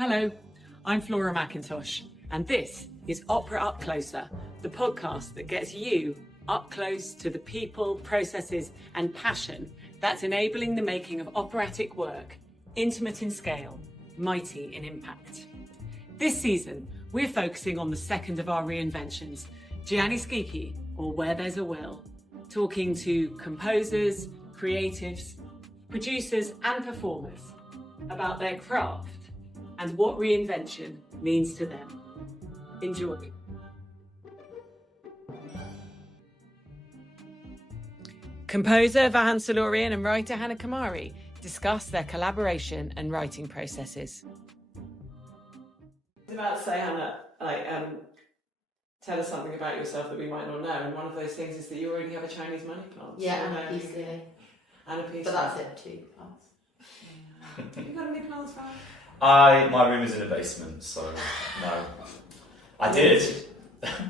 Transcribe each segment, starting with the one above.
Hello, I'm Flora McIntosh, and this is OperaUpCloser, the podcast that gets you up close to the people, processes, and passion that's enabling the making of operatic work, intimate in scale, mighty in impact. This season, we're focusing on the second of our reinventions, Gianni Schicchi, or Where There's a Will, talking to composers, creatives, producers, and performers about their craft and what reinvention means to them. Enjoy. Composer Vahan Salorian and writer Hannah Kumari discuss their collaboration and writing processes. I was about to say, Hannah, tell us something about yourself that we might not know, and one of those things is that you already have a Chinese money plant. Yeah, and a peace lily. And a peace But that's it, 2 plants. Have you got any plants, Vahan? My room is in a basement, so no. I did,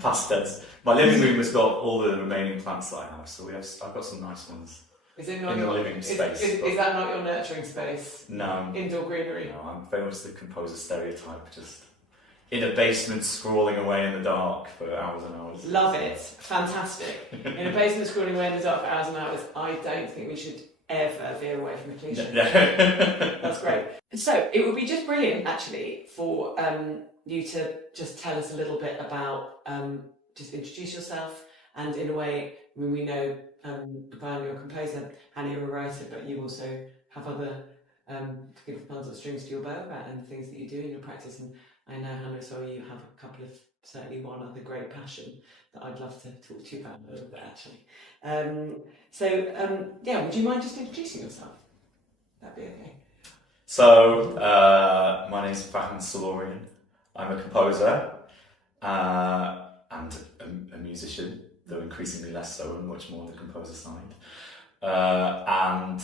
past tense. My living room has got all the remaining plants that I have, so I've got some nice ones. Is it not in the living space? Is that not your nurturing space? No. Indoor greenery? No, I'm very much the composer stereotype, just in a basement scrawling away in the dark for hours and hours. Love it. Fantastic. In a basement scrawling away in the dark for hours and hours. I don't think we should ever veer away from a cliche. No. That's great. So it would be just brilliant, actually, for you to just tell us a little bit about, just introduce yourself, and in a way, I mean, we know Vahan, you're a composer, Hannah, you're a writer, but you also have other, forgive the puns, or strings to your bow and things that you do in your practice. And I know, Hannah, as well, you have a couple of, certainly one other great passion that I'd love to talk to you about a little bit, actually. Yeah, would you mind just introducing yourself? That'd be okay. So, my name's Vahan Salorian. I'm a composer and a musician, though increasingly less so and much more on the composer side. And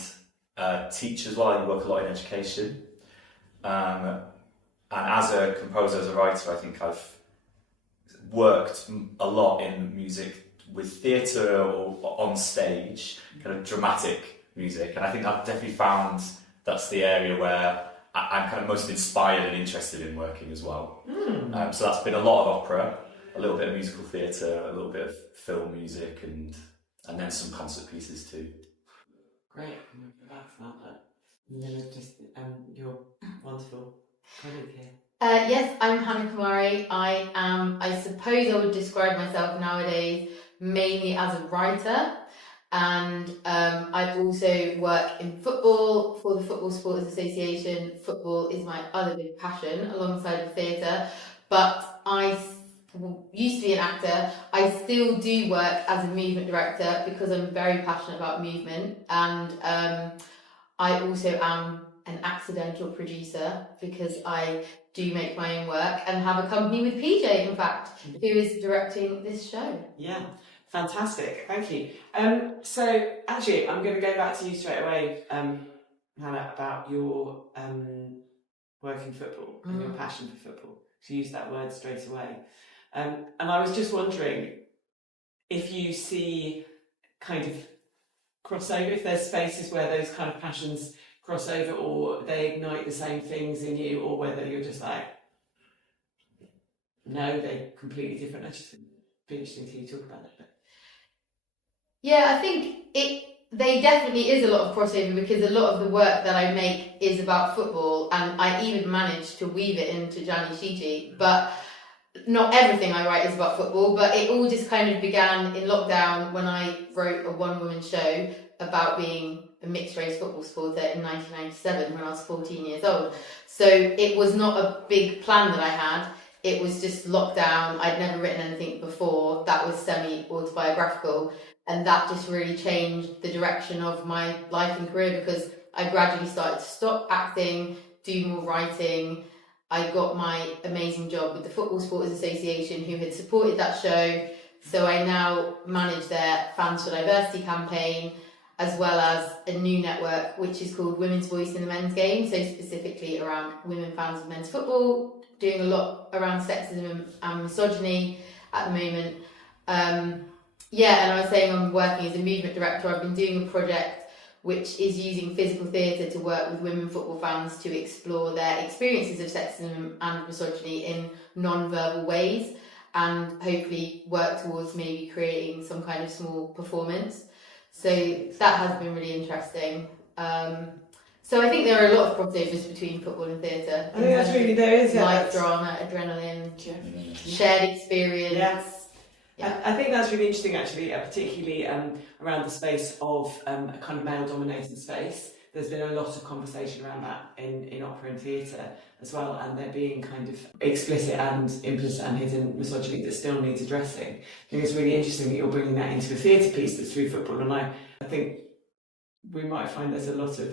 teach as well. I work a lot in education. And as a composer, as a writer, I think I've worked a lot in music with theatre or on stage, kind of dramatic music. And I think I've definitely found that's the area where I'm kind of most inspired and interested in working as well. So that's been a lot of opera, a little bit of musical theatre, a little bit of film music, and then some concert pieces too. Great, I'm going to go back for that. And then just your wonderful colleague here. Yes, I'm Hannah Kumari. I suppose I would describe myself nowadays mainly as a writer. And I also work in football for the Football Supporters Association. Football is my other big passion alongside of theatre. But I used to be an actor. I still do work as a movement director because I'm very passionate about movement. And I also am an accidental producer because I do make my own work and have a company with PJ, in fact, who is directing this show. Yeah. Fantastic, thank you. So actually, I'm going to go back to you straight away, Hannah, about your work in football and your passion for football. To use that word straight away, and I was just wondering if you see kind of crossover, if there's spaces where those kind of passions cross over, or they ignite the same things in you, or whether you're just like, no, they're completely different. I just think it'd be interesting to hear you talk about it. Yeah, I think there definitely is a lot of crossover because a lot of the work that I make is about football, and I even managed to weave it into Gianni Schicchi. But not everything I write is about football, but it all just kind of began in lockdown when I wrote a one-woman show about being a mixed-race football supporter in 1997 when I was 14 years old. So it was not a big plan that I had. It was just lockdown. I'd never written anything before that was semi-autobiographical. And that just really changed the direction of my life and career because I gradually started to stop acting, do more writing. I got my amazing job with the Football Supporters Association, who had supported that show. So I now manage their Fans for Diversity campaign, as well as a new network, which is called Women's Voice in the Men's Game. So specifically around women fans of men's football, doing a lot around sexism and misogyny at the moment. Yeah, and I was saying I'm working as a movement director. I've been doing a project which is using physical theatre to work with women football fans to explore their experiences of sexism and misogyny in non-verbal ways, and hopefully work towards maybe creating some kind of small performance. So that has been really interesting. So I think there are a lot of crossovers between football and theatre. I think that's really, there is. Life drama, adrenaline, shared experience. Yeah. I think that's really interesting, actually, particularly around the space of a kind of male-dominated space. There's been a lot of conversation around that in opera and theatre as well, and there being kind of explicit and implicit and hidden misogyny that still needs addressing. I think it's really interesting that you're bringing that into a theatre piece that's through football, and I think we might find there's a lot of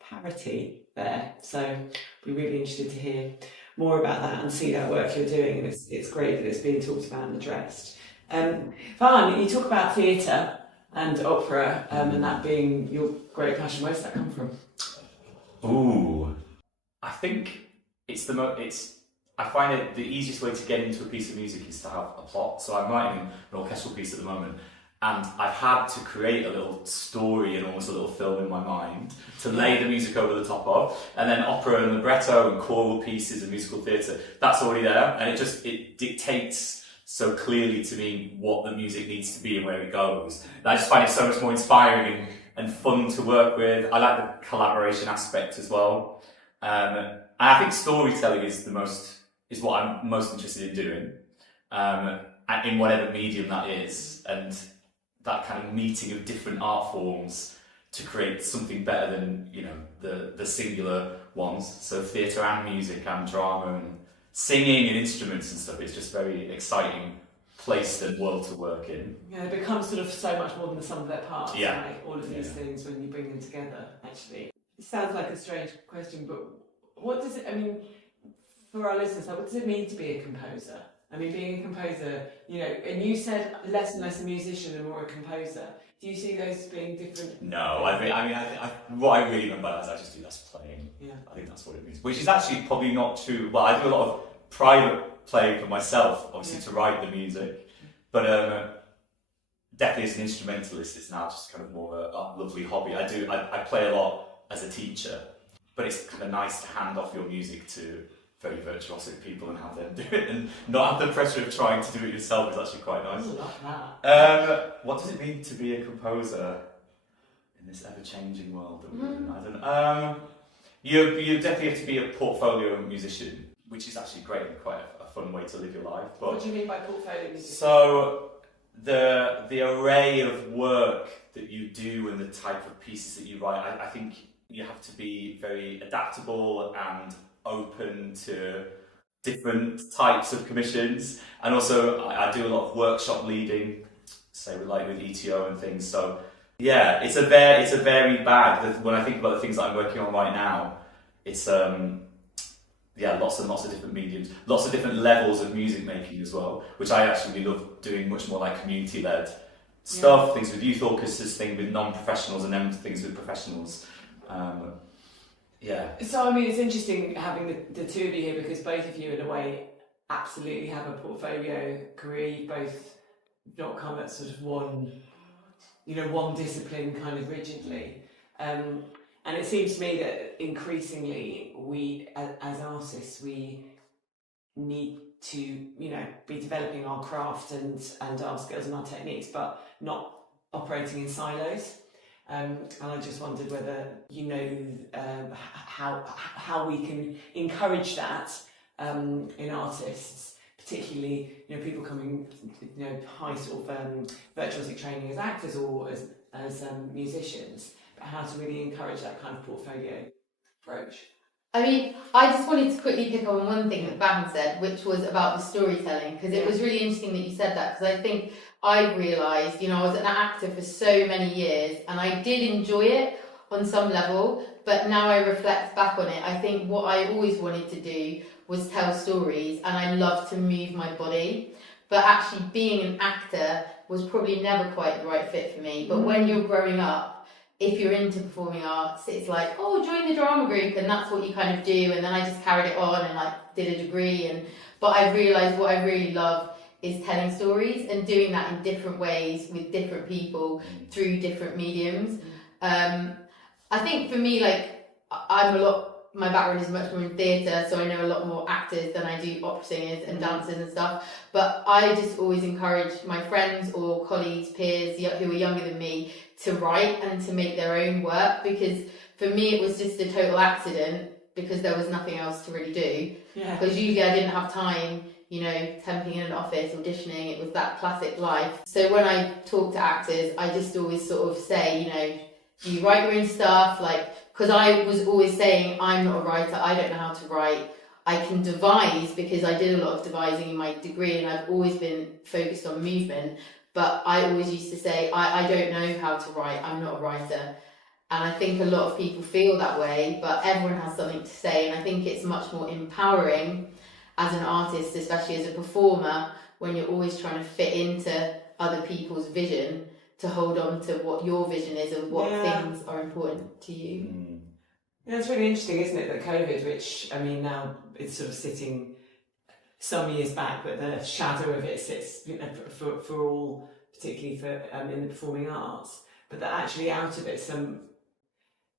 parity there. So I'd be really interested to hear more about that and see that work you're doing, and it's great that it's being talked about and addressed. Vahan, you talk about theatre and opera and that being your great passion. Where does that come from? Ooh, I think I find it the easiest way to get into a piece of music is to have a plot. So I'm writing an orchestral piece at the moment, and I've had to create a little story and almost a little film in my mind to lay the music over the top of. And then opera and libretto and choral pieces and musical theatre, that's already there, and it dictates so clearly to me what the music needs to be and where it goes. And I just find it so much more inspiring and fun to work with. I like the collaboration aspect as well. And I think storytelling is what I'm most interested in doing, in whatever medium that is, and that kind of meeting of different art forms to create something better than, you know, the singular ones. So theatre and music and drama and singing and instruments and stuff, it's just very exciting place and world to work in. Yeah, it becomes sort of so much more than the sum of their parts, yeah. Right? All of these things when you bring them together, actually. It sounds like a strange question, but what does it, I mean, for our listeners, what does it mean to be a composer? I mean, being a composer, you know, and you said less and less a musician and more a composer. Do you see those being different? No, I mean, what I really mean by that is I just do less playing. Yeah. I think that's what it means. Which is actually probably not true. Well, I do a lot of private playing for myself, obviously, to write the music. But definitely as an instrumentalist, it's now just kind of more a lovely hobby. I play a lot as a teacher, but it's kind of nice to hand off your music to very virtuosic people and have them do it, and not have the pressure of trying to do it yourself is actually quite nice. I love that. What does it mean to be a composer in this ever-changing world that we live in? I don't know. You definitely have to be a portfolio musician, which is actually great and quite a fun way to live your life. But what do you mean by portfolio musician? So the array of work that you do and the type of pieces that you write, I think you have to be very adaptable and open to different types of commissions, and also I do a lot of workshop leading, say with ETO and things. So yeah, it's a varied bag. When I think about the things that I'm working on right now, it's lots and lots of different mediums, lots of different levels of music making as well, which I actually love doing, much more like community-led stuff, things with youth orchestras, things with non-professionals, and then things with professionals. Yeah. So I mean, it's interesting having the two of you here, because both of you, in a way, absolutely have a portfolio career. You both not come at sort of one discipline kind of rigidly. And it seems to me that increasingly we, as artists, we need to, you know, be developing our craft and our skills and our techniques, but not operating in silos. And I just wondered whether you know how we can encourage that in artists, particularly, you know, people coming, you know, high sort of virtuosic training as actors or as musicians, but how to really encourage that kind of portfolio approach. I mean, I just wanted to quickly pick up on one thing that Vahan said, which was about the storytelling, because it was really interesting that you said that, because I think I realised, you know, I was an actor for so many years and I did enjoy it on some level, but now I reflect back on it, I think what I always wanted to do was tell stories, and I love to move my body, but actually being an actor was probably never quite the right fit for me. But when you're growing up, if you're into performing arts, it's like, oh, join the drama group, and that's what you kind of do. And then I just carried it on and like did a degree. But I realised what I really love is telling stories and doing that in different ways with different people through different mediums. I think for me, like, my background is much more in theatre, so I know a lot more actors than I do opera singers and dancers and stuff. But I just always encourage my friends or colleagues, peers who are younger than me to write and to make their own work, because for me it was just a total accident because there was nothing else to really do. Because usually I didn't have time, you know, temping in an office, auditioning, it was that classic life. So when I talk to actors, I just always sort of say, you know, do you write your own stuff? Like, because I was always saying, I'm not a writer, I don't know how to write. I can devise because I did a lot of devising in my degree and I've always been focused on movement. But I always used to say, I don't know how to write, I'm not a writer. And I think a lot of people feel that way, but everyone has something to say. And I think it's much more empowering as an artist, especially as a performer, when you're always trying to fit into other people's vision, to hold on to what your vision is and what things are important to you. Yeah, it's really interesting, isn't it, that COVID, which, I mean, now it's sort of sitting some years back, but the shadow of it sits, you know, for all, particularly for in the performing arts, but that actually out of it some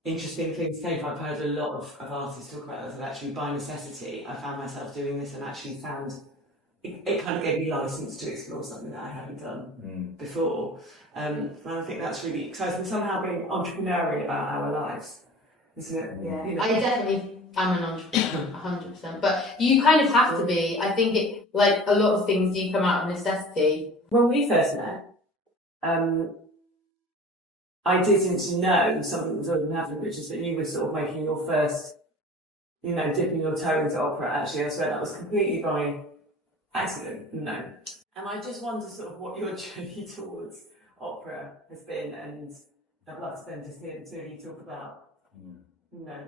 interesting things came. I've heard a lot of artists talk about this, and actually by necessity I found myself doing this and actually found it kind of gave me license to explore something that I hadn't done before. And I think that's really exciting, somehow being entrepreneurial about our lives, isn't it? Yeah, you know? I definitely am an entrepreneur, 100%. But you kind of have to be. I think it, like, a lot of things do come out of necessity. When we first met, I didn't know something was going to happen, which is that you were sort of making your first, you know, dipping your toe into opera. Actually, I swear that was completely by accident. No. And I just wonder sort of what your journey towards opera has been, and I'd love to then just hear you talk about, you know,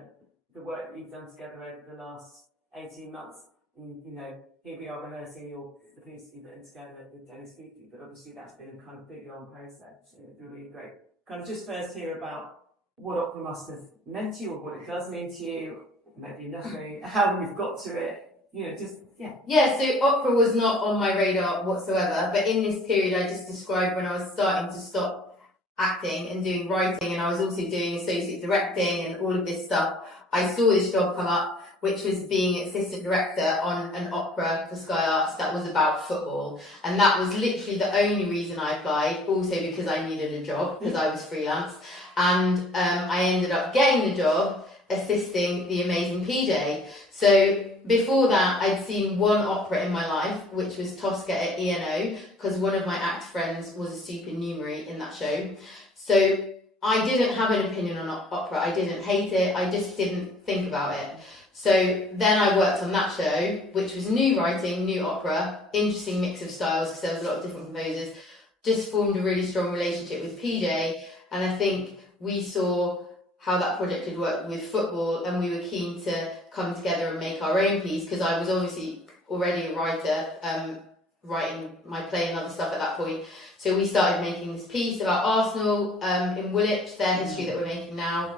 the work that you've done together over the last 18 months. You know, here we are rehearsing the piece you've written together with Dennis Beatley, but obviously that's been a kind of big long process, so it'd be really great. Kind of just first hear about what opera must have meant to you, or what it does mean to you, maybe nothing, how we've got to it, you know, just, Yeah, so opera was not on my radar whatsoever, but in this period I just described, when I was starting to stop acting and doing writing, and I was also doing associate directing and all of this stuff, I saw this job come up, which was being assistant director on an opera for Sky Arts that was about football. And that was literally the only reason I applied, also because I needed a job, because I was freelance. And I ended up getting the job assisting the amazing PJ. So before that, I'd seen one opera in my life, which was Tosca at ENO, because one of my act friends was a supernumerary in that show. So I didn't have an opinion on opera. I didn't hate it. I just didn't think about it. So then I worked on that show, which was new writing, new opera, interesting mix of styles because there was a lot of different composers, just formed a really strong relationship with PJ. And I think we saw how that project had worked with football, and we were keen to come together and make our own piece, because I was obviously already a writer, writing my play and other stuff at that point. So we started making this piece about Arsenal in Woolwich, their history that we're making now.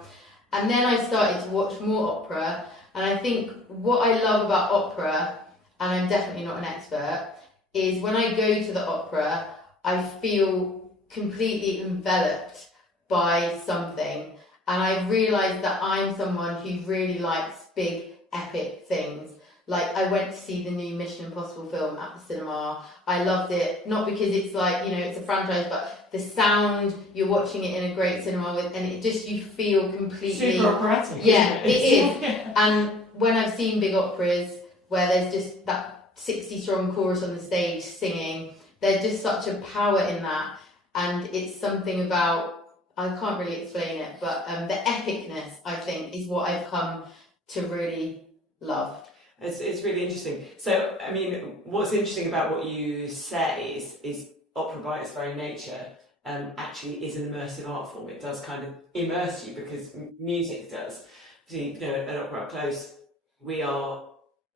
And then I started to watch more opera. And I think what I love about opera, and I'm definitely not an expert, is when I go to the opera, I feel completely enveloped by something. And I've realised that I'm someone who really likes big, epic things. Like, I went to see the new Mission Impossible film at the cinema. I loved it, not because it's like, you know, it's a franchise, but the sound, you're watching it in a great cinema with, and it just, you feel completely... Super operatic. Yeah, it is. And when I've seen big operas where there's just that 60-strong chorus on the stage singing, there's just such a power in that. And it's something about, I can't really explain it, but the epicness, I think, is what I've come to really love. It's really interesting. So, I mean, what's interesting about what you say is opera by its very nature actually is an immersive art form. It does kind of immerse you because music does. So, you know, at OperaUpClose, we are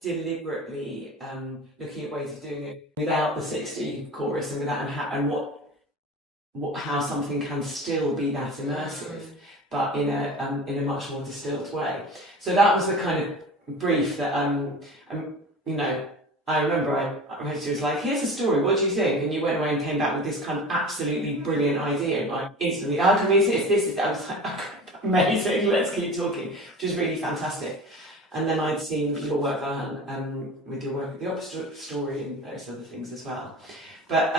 deliberately looking at ways of doing it without the 60 chorus and without how something can still be that immersive, but in a much more distilled way. So that was the kind of brief that you know, I remember she was like, here's a story, what do you think? And you went away and came back with this kind of absolutely brilliant idea, and like instantly, how can we do this? I was like, amazing, let's keep talking, which is really fantastic. And then I'd seen your work with your work with the opera story and those other things as well. But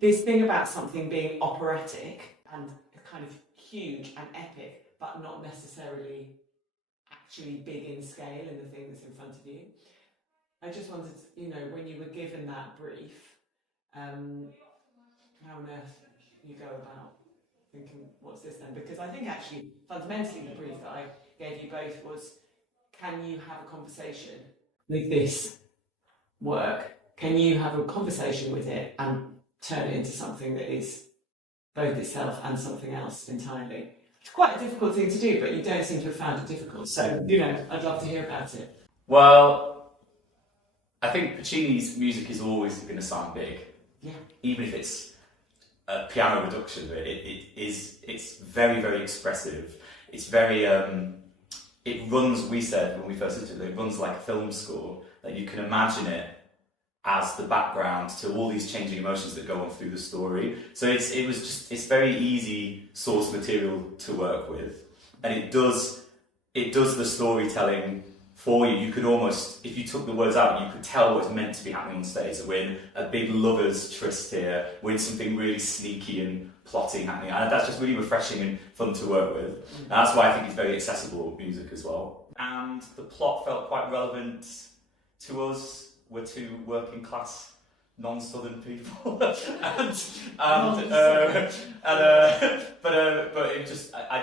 this thing about something being operatic and kind of huge and epic, but not necessarily actually big in scale in the thing that's in front of you. I just wanted, when you were given that brief, how on earth you go about thinking, what's this then? Because I think actually, fundamentally, the brief that I gave you both was, can you have a conversation with this work? Can you have a conversation with it and turn it into something that is both itself and something else entirely? It's quite a difficult thing to do, but you don't seem to have found it difficult. So, I'd love to hear about it. Well, I think Puccini's music is always going to sound big. Yeah. Even if it's a piano reduction, it's very, very expressive. It's very, it runs, we said when we first listened to it runs like a film score, that you can imagine it as the background to all these changing emotions that go on through the story. So it's very easy source material to work with, and it does the storytelling for you. You could almost, if you took the words out, you could tell what's meant to be happening on stage. So we're in a big lovers tryst here, we're in something really sneaky and plotting happening, and that's just really refreshing and fun to work with. And that's why I think it's very accessible music as well. And the plot felt quite relevant to us. We're two working class non-southern people, but it just I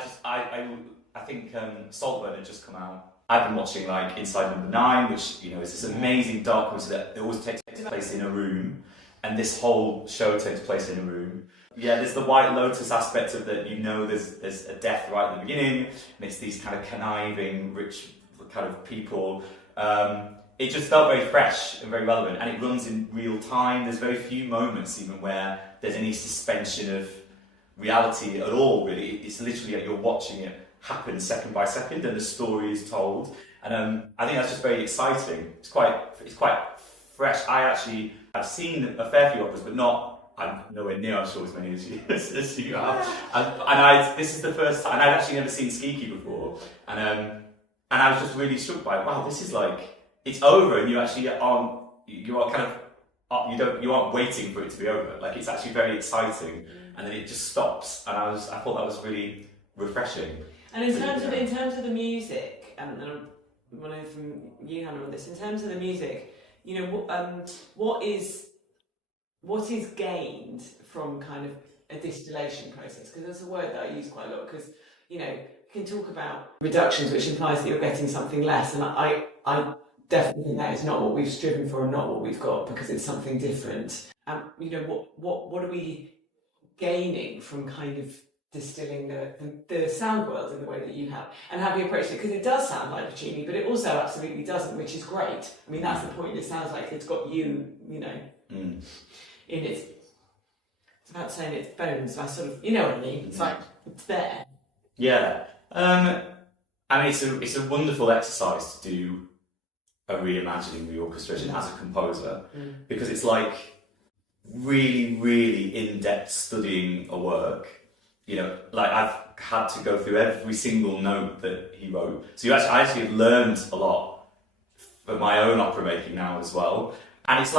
think Saltburn had just come out. I've been watching like Inside Number 9, which is this amazing dark room that it always takes place in a room, and this whole show takes place in a room. Yeah, there's the White Lotus aspect of that. There's a death right at the beginning, and it's these kind of conniving, rich kind of people. It just felt very fresh and very relevant, and it runs in real time. There's very few moments even where there's any suspension of reality at all, really. It's literally like you're watching it happen second by second, and the story is told. And I think that's just very exciting. It's quite fresh. I've seen a fair few operas, but I'm nowhere near, I'm sure, as many as you have. This is the first time, and I'd actually never seen Skiki before, and I was just really struck by, wow, this is like, it's over, and you aren't waiting for it to be over. Like, it's actually very exciting, and then it just stops. And I thought that was really refreshing. And in terms of the music, and I want to know from you, Hannah, on this. In terms of the music, what is gained from kind of a distillation process? Because that's a word that I use quite a lot. Because you can talk about reductions, which implies that you're getting something less, and I definitely think that is not what we've striven for and not what we've got, because it's something different. What are we gaining from kind of distilling the sound world in the way that you have, and have you approached it? Because it does sound like Puccini, but it also absolutely doesn't, which is great. I mean, that's the point. It sounds like it's got you, in its. It's about saying its bones. I sort of, what I mean. It's like it's there. Yeah. I mean, it's a wonderful exercise to do a reimagining the orchestration as a composer, because it's like really, really in-depth studying a work. Like I've had to go through every single note that he wrote. So I actually have learned a lot for my own opera making now as well. And it's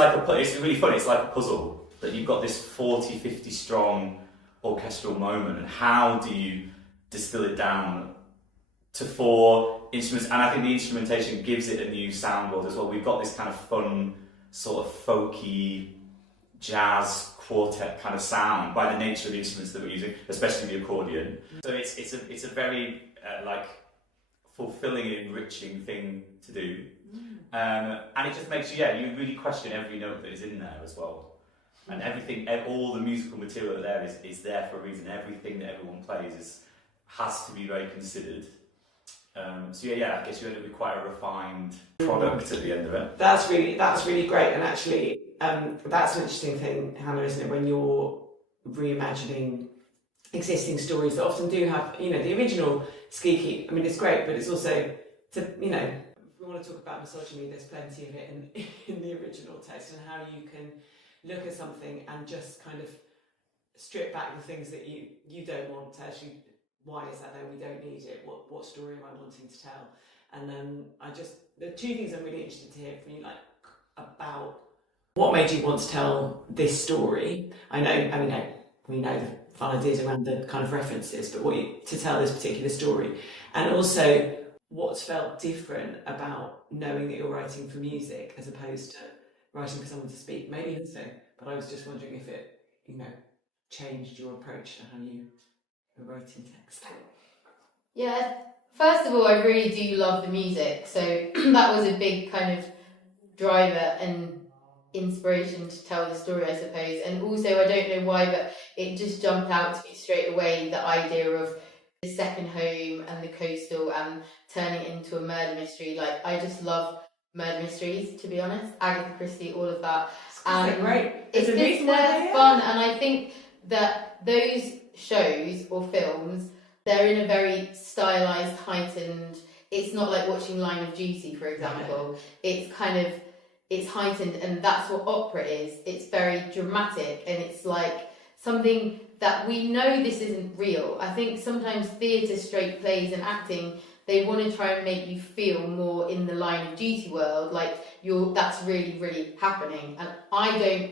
really fun. It's like a puzzle that you've got this 40, 50 strong orchestral moment, and how do you distill it down to 4 instruments? And I think the instrumentation gives it a new sound world as well. We've got this kind of fun, sort of folky jazz quartet kind of sound by the nature of the instruments that we're using, especially the accordion. So it's a very fulfilling and enriching thing to do, and it just makes you really question every note that is in there as well, and everything, all the musical material there is there for a reason. Everything that everyone plays has to be very considered. I guess you end up with quite a refined product at the end of it. That's really great, and actually that's an interesting thing, Hannah, isn't it, when you're reimagining existing stories that often do have, the original Skiki. I mean, it's great, but it's also, if we want want to talk about misogyny, there's plenty of it in the original text, and how you can look at something and just kind of strip back the things that you don't want to actually. Why is that there? We don't need it. What story am I wanting to tell? And there are two things I'm really interested to hear from you, like about what made you want to tell this story. We know the fun ideas around the kind of references, but to tell this particular story, and also what's felt different about knowing that you're writing for music as opposed to writing for someone to speak. Maybe nothing, but I was just wondering if it, changed your approach to how you were writing text. Yeah, first of all, I really do love the music, so that was a big kind of driver and inspiration to tell the story, I suppose. And also, I don't know why, but it just jumped out to me straight away, the idea of the second home and the coastal and turning it into a murder mystery. Like, I just love murder mysteries, to be honest. Agatha Christie, all of that. They're great. It's just fun, and I think that those shows or films, they're in a very stylized, heightened. It's not like watching Line of Duty, for example. It's heightened, and that's what opera is. It's very dramatic, and it's like something that we know this isn't real. I think sometimes theatre, straight plays and acting, they want to try and make you feel more in the Line of Duty world, like that's really, really happening. And I don't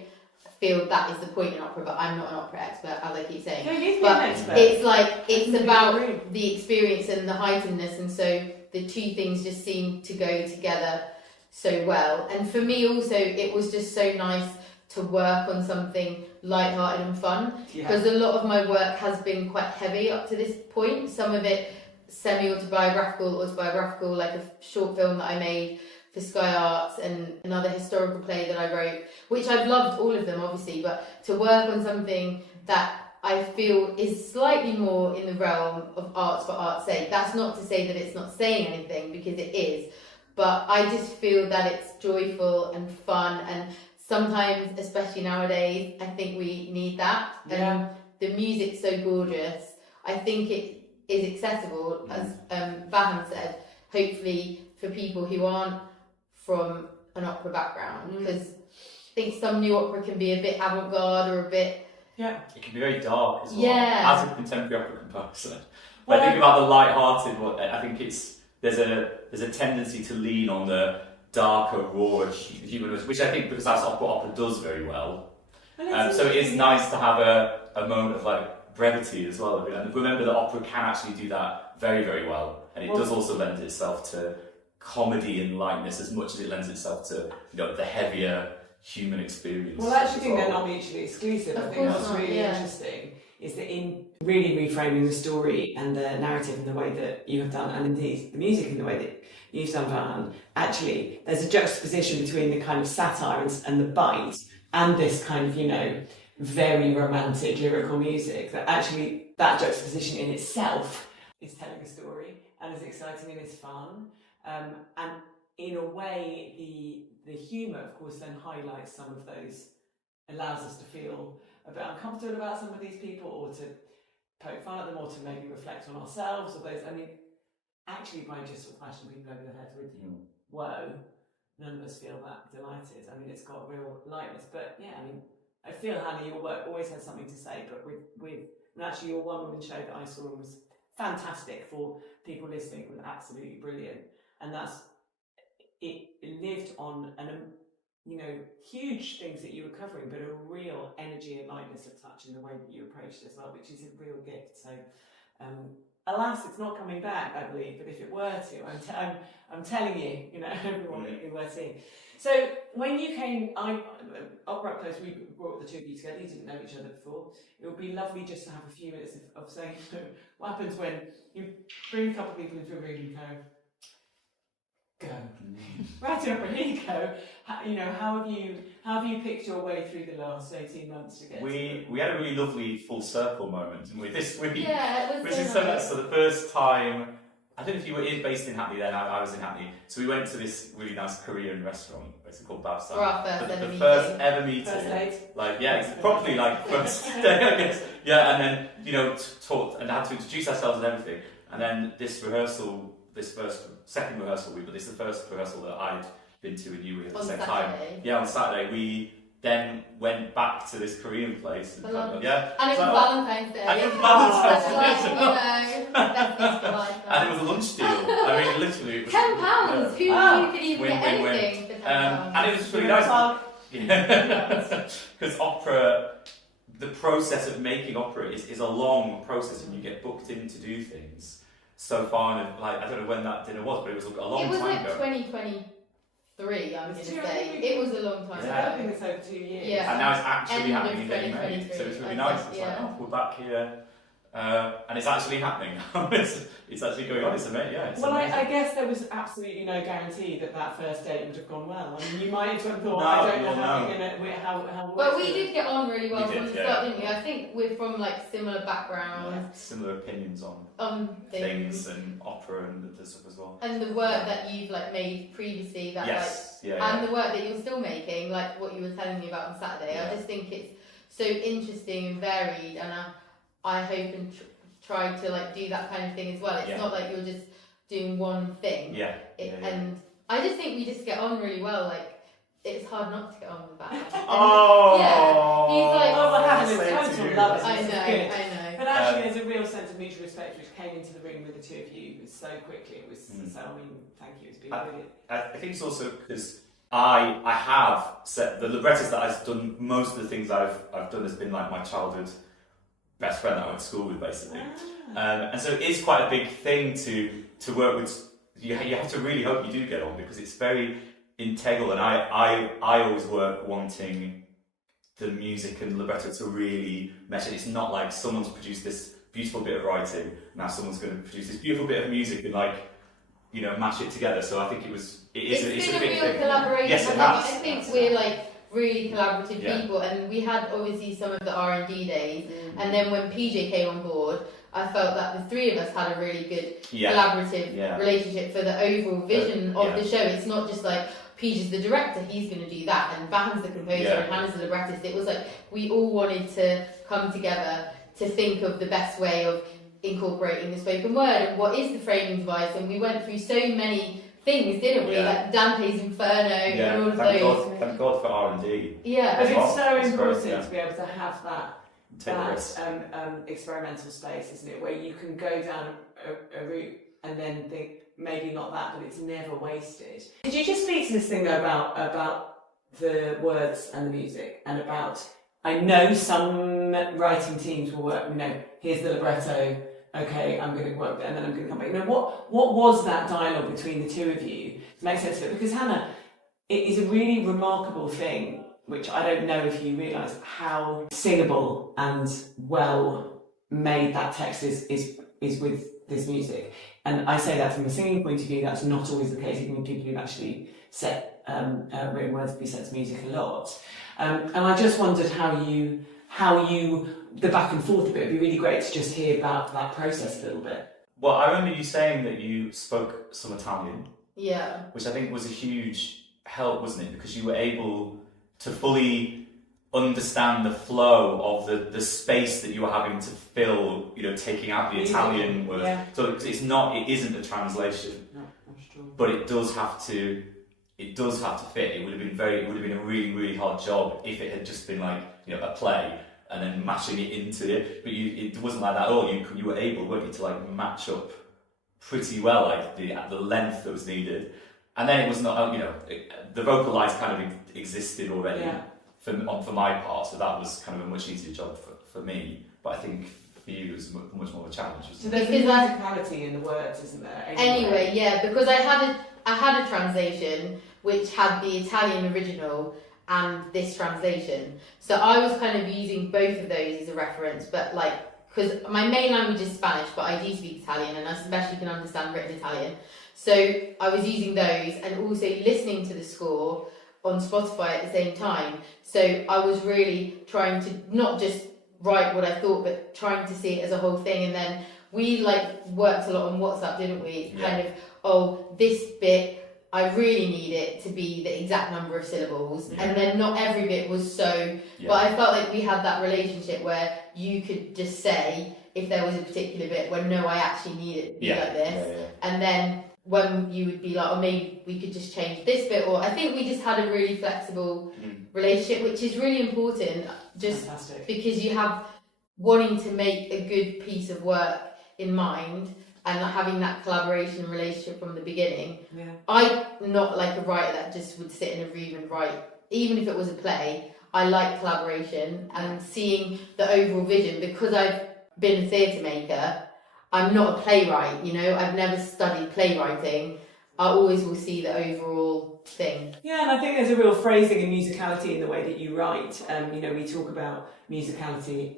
feel that is the point in opera, but I'm not an opera expert, as I keep saying. No, you but an expert. It's like, it's about the experience and the heightenedness, and so the two things just seem to go together so well. And for me also, it was just so nice to work on something light-hearted and fun, because a lot of my work has been quite heavy up to this point. Some of it semi-autobiographical, autobiographical, like a short film that I made for Sky Arts, and another historical play that I wrote, which I've loved all of them obviously, but to work on something that I feel is slightly more in the realm of arts for art's sake. That's not to say that it's not saying anything, because it is, but I just feel that it's joyful and fun, and sometimes, especially nowadays, I think we need that. And the music's so gorgeous. I think it is accessible, as Vahan said, hopefully for people who aren't from an opera background, because I think some new opera can be a bit avant-garde or a bit... Yeah, it can be very dark as well. Yeah. As a contemporary opera composer. But I think about the light-hearted one, I think there's a tendency to lean on the darker, rawer humour, which I think, because that's what opera does very well. So it is nice to have a moment of like brevity as well. And remember that opera can actually do that very, very well. And it does also lend itself to comedy and lightness as much as it lends itself to the heavier human experience. Well, I actually think they're not mutually exclusive. I think that's really interesting, is that in really reframing the story and the narrative in the way that you have done, and indeed the music in the way that you've done, Vahan, actually there's a juxtaposition between the kind of satire and the bite and this kind of, very romantic lyrical music, that actually that juxtaposition in itself is telling a story and is exciting and is fun. And in a way, the humour, of course, then highlights some of those, allows us to feel a bit uncomfortable about some of these people, or to poke fun at them, or to maybe reflect on ourselves, or those. I mean, actually, by just sort of flashing people over the head with woe, none of us feel that delighted. I mean, it's got real lightness, but yeah, I mean, I feel, Hannah, your work always has something to say, but and actually your one-woman show that I saw was fantastic for people listening. It was absolutely brilliant. And it lived on huge things that you were covering, but a real energy and lightness of touch in the way that you approached it as well, which is a real gift. So, alas, it's not coming back, I believe. But if it were to, I'm telling you, everyone it were seeing. So when you came, OperaUpClose, we brought the two of you together. You didn't know each other before. It would be lovely just to have a few minutes of saying what happens when you bring a couple of people into a room and go. Right, here you go. How have you picked your way through the last 18 months to get? We had a really lovely full circle moment, didn't we? This week, it was so the first time. I don't know if you were based in Hackney then. I was in Hackney, so we went to this really nice Korean restaurant, basically called Babsan. For our first ever meeting. First date. It's properly first day, I guess. Yeah, and then talked and had to introduce ourselves and everything. And then this rehearsal second rehearsal week, but this is the first rehearsal that I'd been to and you were at the same Saturday. time. Yeah, on Saturday we then went back to this Korean place. And yeah. And it was Valentine's Day. And it was Valentine's Day. And it was a lunch deal. I mean, literally, it was £10. Who could even get anything for £10? And it was really nice. Because opera, the process of making opera is a long process, and you get booked in to do things so far. And like, I don't know when that dinner was, but it was a long time ago. It was like 2023, I'm going to say. It was a long time ago. I think it's over 2 years. Yeah. And now it's actually happening in May, so it's really nice. It's like, oh, we're back here. And it's actually happening now. It's actually going on. It's amazing. Yeah. It's amazing. I guess there was absolutely no guarantee that first date would have gone well. I mean, you might have thought, I don't know how we're gonna how. But we did get on really well from the start, didn't we? I think we're from like similar backgrounds, similar opinions on things and opera and the stuff as well. And the work that you've like made previously, that and the work that you're still making, like what you were telling me about on Saturday. I just think it's so interesting and varied, and I hope and try to like do that kind of thing as well. It's not like you're just doing one thing. And I just think we just get on really well. Like, it's hard not to get on with that. He's like, total love it. I know. But actually, there's a real sense of mutual respect which came into the room with the two of you so quickly. It was so. I mean, thank you. It's been brilliant. I think it's also because I have set the librettist that I've done. Most of the things I've done has been like my childhood best friend that I went to school with, basically. And so it is quite a big thing to work with. You have to really hope you do get on, because it's very integral, and I always work wanting the music and libretto to really mesh it. It's not like someone's produced this beautiful bit of writing, now someone's going to produce this beautiful bit of music and mash it together. So I think it's a big real thing. Collaboration. Yes, it has. I think we're like really collaborative people, and we had obviously some of the R&D days, and then when PJ came on board, I felt that the three of us had a really good collaborative relationship for the overall vision of the show. It's not just like PJ's the director, he's going to do that, and Vahan's the composer and Hannah's the librettist. It was like we all wanted to come together to think of the best way of incorporating the spoken word and what is the framing device, and we went through so many things, didn't we? Like Dante's Inferno and all of those. Thank God for R&D. Yeah, but it's so important to be able to have that experimental space, isn't it? Where you can go down a route and then think maybe not that, but it's never wasted. Did you just speak to this thing about the words and the music, and about, I know some writing teams will work, here's the libretto, okay, I'm going to work there and then I'm going to come back. What was that dialogue between the two of you to make sense of it? Because Hannah, it is a really remarkable thing, which I don't know if you realise, how singable and well made that text is with this music. And I say that from a singing point of view, that's not always the case, even with people who've actually written words to be set to music a lot. And I just wondered how you, the back and forth of it. It'd be really great to just hear about that process a little bit. Well, I remember you saying that you spoke some Italian. Yeah. Which I think was a huge help, wasn't it? Because you were able to fully understand the flow of the space that you were having to fill, taking out the Italian words. Yeah. So it isn't a translation. No, that's true. But it does have to fit. It would have been a really, really hard job if it had just been like, a play and then mashing it into it. But it wasn't like that at all. You were able, weren't you, to like match up pretty well, like the length that was needed. And then it was not, the vocal lines kind of existed already for my part, so that was kind of a much easier job for me. But I think for you it was much more of a challenge. So there's a musicality in the words, isn't there? Anyway, because I had a translation which had the Italian original and this translation. So I was kind of using both of those as a reference, but because my main language is Spanish, but I do speak Italian, and I especially can understand written Italian. So I was using those and also listening to the score on Spotify at the same time. So I was really trying to not just write what I thought, but trying to see it as a whole thing. And then we worked a lot on WhatsApp, didn't we? Yeah. Kind of, this bit, I really need it to be the exact number of syllables. Yeah. And then not every bit was so, but I felt like we had that relationship where you could just say, if there was a particular bit where no, I actually need it to be like this. Yeah. And then when you would be like, oh, maybe we could just change this bit, or I think we just had a really flexible relationship, which is really important, just Fantastic. because you have wanting to make a good piece of work in mind and having that collaboration relationship from the beginning. Yeah. I'm not like a writer that just would sit in a room and write, even if it was a play. I like collaboration and seeing the overall vision. Because I've been a theatre maker, I'm not a playwright, you know, I've never studied playwriting. I always will see the overall thing. Yeah, and I think there's a real phrasing and musicality in the way that you write. You know, we talk about musicality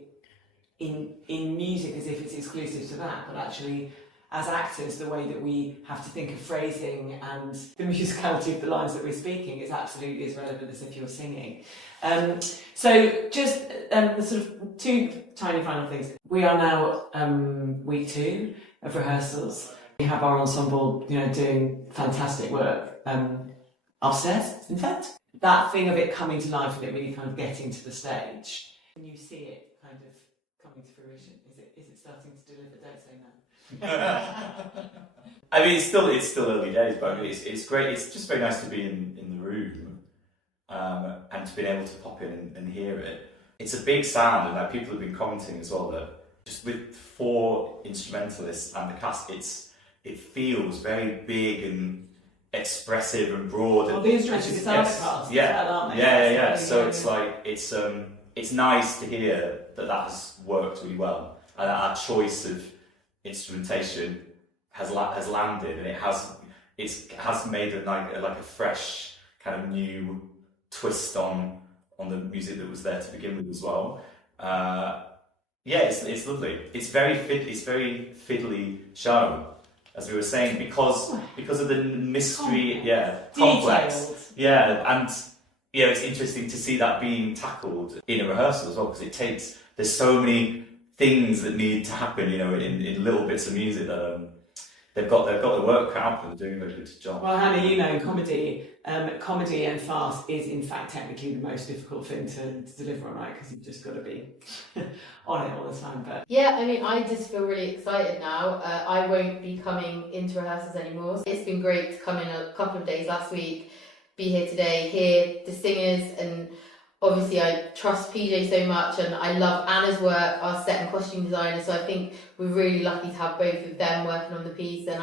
in music as if it's exclusive to that, but actually as actors, the way that we have to think of phrasing and the musicality of the lines that we're speaking is absolutely as relevant as if you're singing. So just sort of two tiny final things. We are now week 2 of rehearsals. We have our ensemble, you know, doing fantastic work upstairs, in fact. That thing of it coming to life and it really kind of getting to the stage. When you see it kind of coming to fruition, is it starting to deliver? Don't say no. I mean, it's still early days, but it's great. It's just very nice to be in the room and to be able to pop in and hear it. It's a big sound, and people have been commenting as well that just with 4 instrumentalists and the cast, it feels very big and expressive and broad. Well, the instrumentalists are the cast, aren't they? Yeah. So it's like it's nice to hear that has worked really well, and that our choice of instrumentation has landed, and it has made a fresh kind of new twist on the music that was there to begin with as well. It's lovely. It's very fiddly show, as we were saying, because of the mystery, complex, and it's interesting to see that being tackled in a rehearsal as well, because there's so many things that need to happen, you know, in little bits of music that they've got the work cut out, and they're doing a very good job. Well, Hannah, you know, comedy and farce is in fact technically the most difficult thing to deliver on, right? Because you've just got to be on it all the time. But yeah, I mean, I just feel really excited now. I won't be coming into rehearsals anymore. It's been great to come in a couple of days last week, be here today, hear the singers, and obviously I trust PJ so much, and I love Anna's work, our set and costume designer, so I think we're really lucky to have both of them working on the piece, and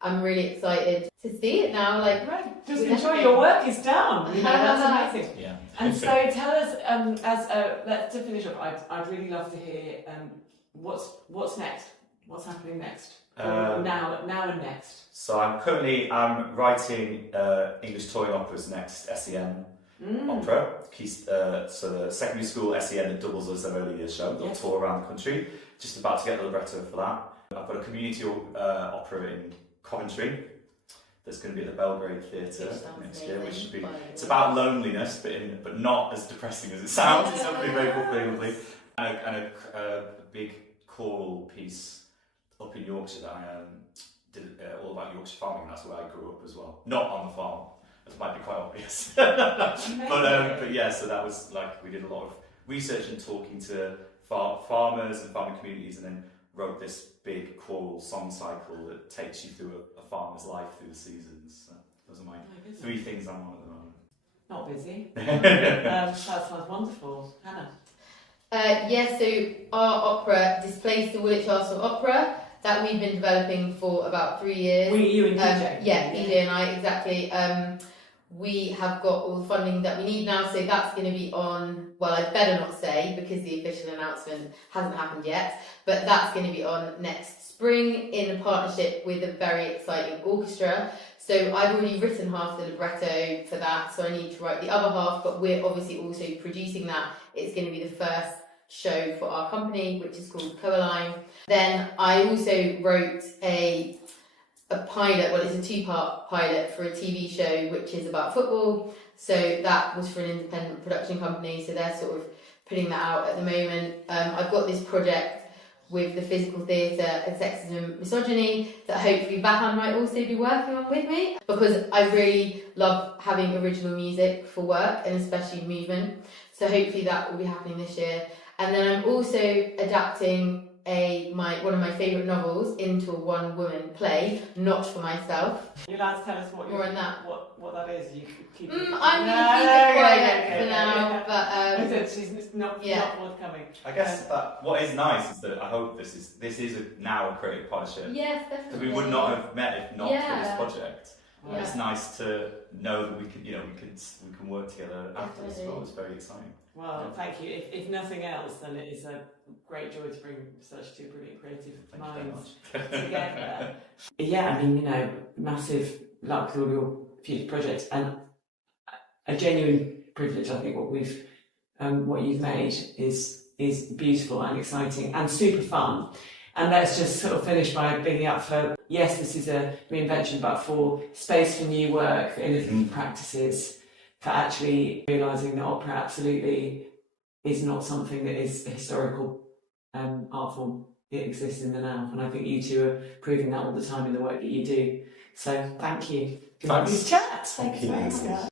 I'm really excited to see it now. Like, just enjoy your work is done. You know, that's amazing. Yeah. And so tell us, to finish off, I'd really love to hear what's next. What's happening next? Now and next. So I'm writing English touring opera's next SEN opera. So the secondary school SEN that doubles as their early years show. They'll tour around the country. Just about to get the libretto for that. I've got a community opera in Coventry that's going to be at the Belgrade Theatre next year, which should be. It's about loneliness, but not as depressing as it sounds. It's something very fulfilling. And a big choral piece up in Yorkshire that I did all about Yorkshire farming. That's where I grew up as well. Not on the farm. That might be quite obvious. but yeah, so that was like, we did a lot of research and talking to farmers and farming communities, and then wrote this big choral song cycle that takes you through a farmer's life through the seasons. So those are my 3 things I'm on at the moment. Not busy. That sounds wonderful. Hannah? So our opera displays the Woolwich Arsenal Opera that we've been developing for about 3 years. You and PJ? PJ and I, exactly. We have got all the funding that we need now, so that's going to be on, well, I better not say because the official announcement hasn't happened yet, but that's going to be on next spring in a partnership with a very exciting orchestra. So I've already written half the libretto for that, so I need to write the other half, but we're obviously also producing that. It's going to be the first show for our company, which is called Coaline. Then I also wrote a pilot, well, it's a 2-part pilot for a TV show which is about football. So that was for an independent production company, so they're sort of putting that out at the moment. I've got this project with the physical theatre and sexism and misogyny that hopefully Vahan might also be working on with me, because I really love having original music for work and especially movement. So hopefully that will be happening this year. And then I'm also adapting one of my favourite novels into a one-woman play, not for myself. You're allowed to tell us what More on that. What that is. You could keep I'm going to keep it quiet for now, but she's not forthcoming. I guess that what is nice is that I hope this is now a creative partnership. yes, definitely. Because we would not have met if not for this project. Yeah. It's nice to know that we can work together after this as well. It's very exciting. Well, thank you. If nothing else, then it is a great joy to bring such two brilliant creative minds together. Yeah, I mean, massive luck with all your future projects, and a genuine privilege. I think what you've made is beautiful and exciting and super fun. And let's just sort of finish by bigging up for, yes, this is a reinvention, but for space for new work, for innovative practices, for actually realising that opera absolutely is not something that is a historical art form. It exists in the now. And I think you two are proving that all the time in the work that you do. So thank you. Thanks. Good chat. Thank you.